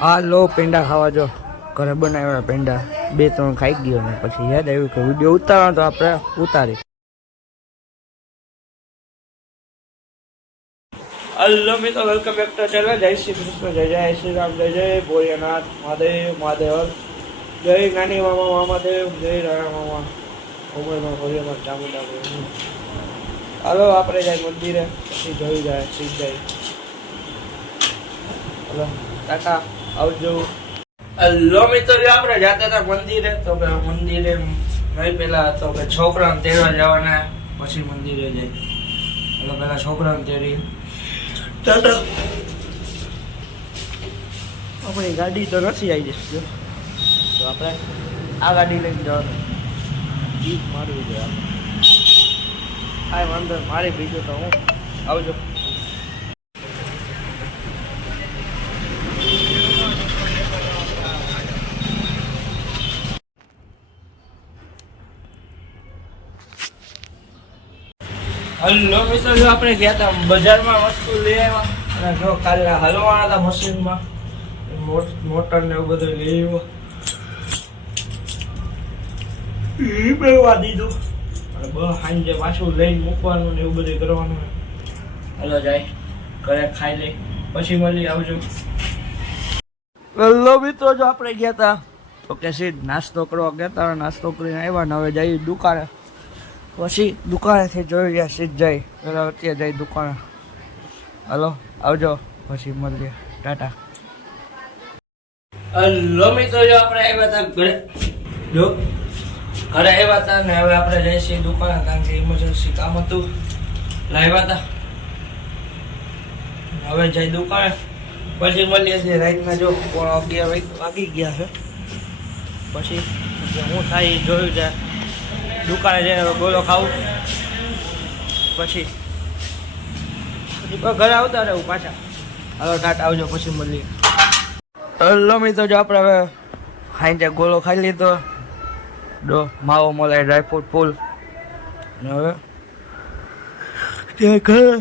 આ લો પેંડા ખાવા જો ઘરે બનાવ્યા પેંડા 2-3 ખાઈ ગયો ને પછી યાદ આવ્યું કે વિડીયો ઉતારવાનો તો આપણે ઉતારી. હલો મિત્રો, વેલકમ બેક ટુ ચેનલ. જય શ્રી કૃષ્ણ, જય જય શ્રી રામ, જય જય ભોળિયાનાથ, મહાદેવ મહાદેવ, જય નાની મામા મામાદેવ, જય રાણા મામા ઉમરમાં ભોળિયાનાથ ચામુંડા. હાલો આપણે જાય મંદિરે, પછી જોઈ જાય શીખ જાય. હલો ટાટા, આવજો. હલો મિત્રો, આપણે જતા હતા મંદિરે. તો કે મંદિરે નહીં પેલા તો કે છોકરાને તેડવા જવાના, પછી મંદિરે જાય. એટલે પેલા છોકરાને તેડી ટાટા. આપણી ગાડી તો નથી આવી જશે, તો આપણે આ ગાડી લઈને જવાનું. જીપ મારવી જોઈએ આપણે. આ વાંધો મારી બીજું તો હું આવજો. હલો મિત્રો, જો આપણે ગયા હતા બજારમાં વસ્તુ લઈ આવ્યા અને જો કાલે હલવાના હતા મશીનમાં, મોટર ને એવું બધું લઈ આવ્યો. એ બેવા દીધું અને બસ સાંજે પાછું લઈને મૂકવાનું ને એવું બધું કરવાનું. હલો જાય ઘરે ખાઈ લઈ પછી મળી આવજો. હલો મિત્રો, જો આપણે ગયા હતા તો કે સીધ નાસ્તો કરવા ગયા હતા, નાસ્તો કરીને આવ્યા ને હવે જઈએ દુકાને. પછી દુકાનેથી જોઈ ગયા સીધ જાય પેલા અત્યારે જાય દુકાને. હલો આવજો, પછી મળીએ, ટાટા. હલો મિત્રો, જો આપણે આવ્યા હતા ઘરે, જો ઘરે આવ્યા હતા ને હવે આપણે જઈશું દુકાને, કારણ કે ઇમરજન્સી કામ હતું લાવ્યા હતા. હવે જાય દુકાને પછી મળીએ છીએ રાતના. જો 11 વાગી ગયા છે. પછી હું થાય જોયું જાય દુકાને જઈને ગોળો ખાવું, પછી ઘરે આવતા રહેવું પાછા. હાલો ટાટા, આવજો, પછી મળીએ. હલો મિત્રો, જો આપણે હવે ખાઈને ગોળો ખાઈ લીધો, માવો મલાઈ ડ્રાયફ્રૂટ ફૂલ ને હવે ઘરે.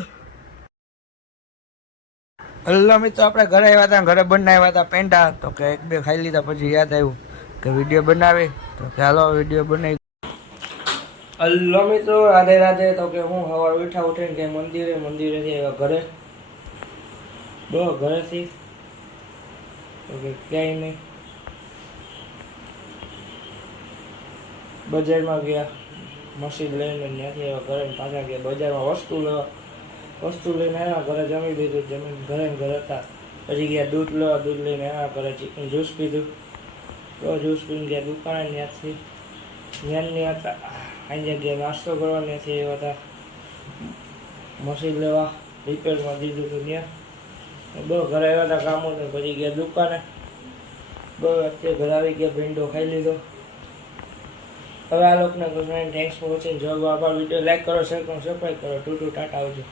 હલો મિત્રો, આપણે ઘરે આવ્યા હતા, ઘરે બનાવ્યા હતા પેંડા. તો કે 1-2 ખાઈ લીધા પછી યાદ આવ્યું કે વિડીયો બનાવે, તો કે હાલો વિડીયો બનાવી. હલો મિત્રો, રાધે રાધે. તો કે હું સવાર ઉઠીને કે મંદિરેથી આવ્યા ઘરે. ઘરેથી તો કે ક્યાંય નહીં, બજારમાં ગયા મશીન લઈને, ત્યાંથી આવ્યા ઘરે. પાછા ગયા બજારમાં વસ્તુ લઈને આવ્યા ઘરે. જમી લીધું, જમીન ઘરે હતા. પછી ગયા દૂધ લઈને આવ્યા ઘરે. ચિકન જ્યુસ પીધું, તો જ્યુસ પીને ગયા દુકાને. ત્યાંથી જ્ઞાનની હતા સાંજે ગયા નાસ્તો કરવા. ત્યાંથી આવ્યા હતા મશીન લેવા, રિપેરમાં દીધું હતું ત્યાં. બહુ ઘરે આવ્યા હતા કામ હતું, પછી ગયા દુકાને. બહુ અત્યારે ઘરે આવી ગયા, ભીંડો ખાઈ લીધો. હવે આ લોકોને થેન્ક્સ ફોર વોચિંગ. જો આભાર. વિડીયો લાઈક કરો, શેર કરો, સબસ્ક્રાઈબ કરો. ટુ ટાટા, આવજો.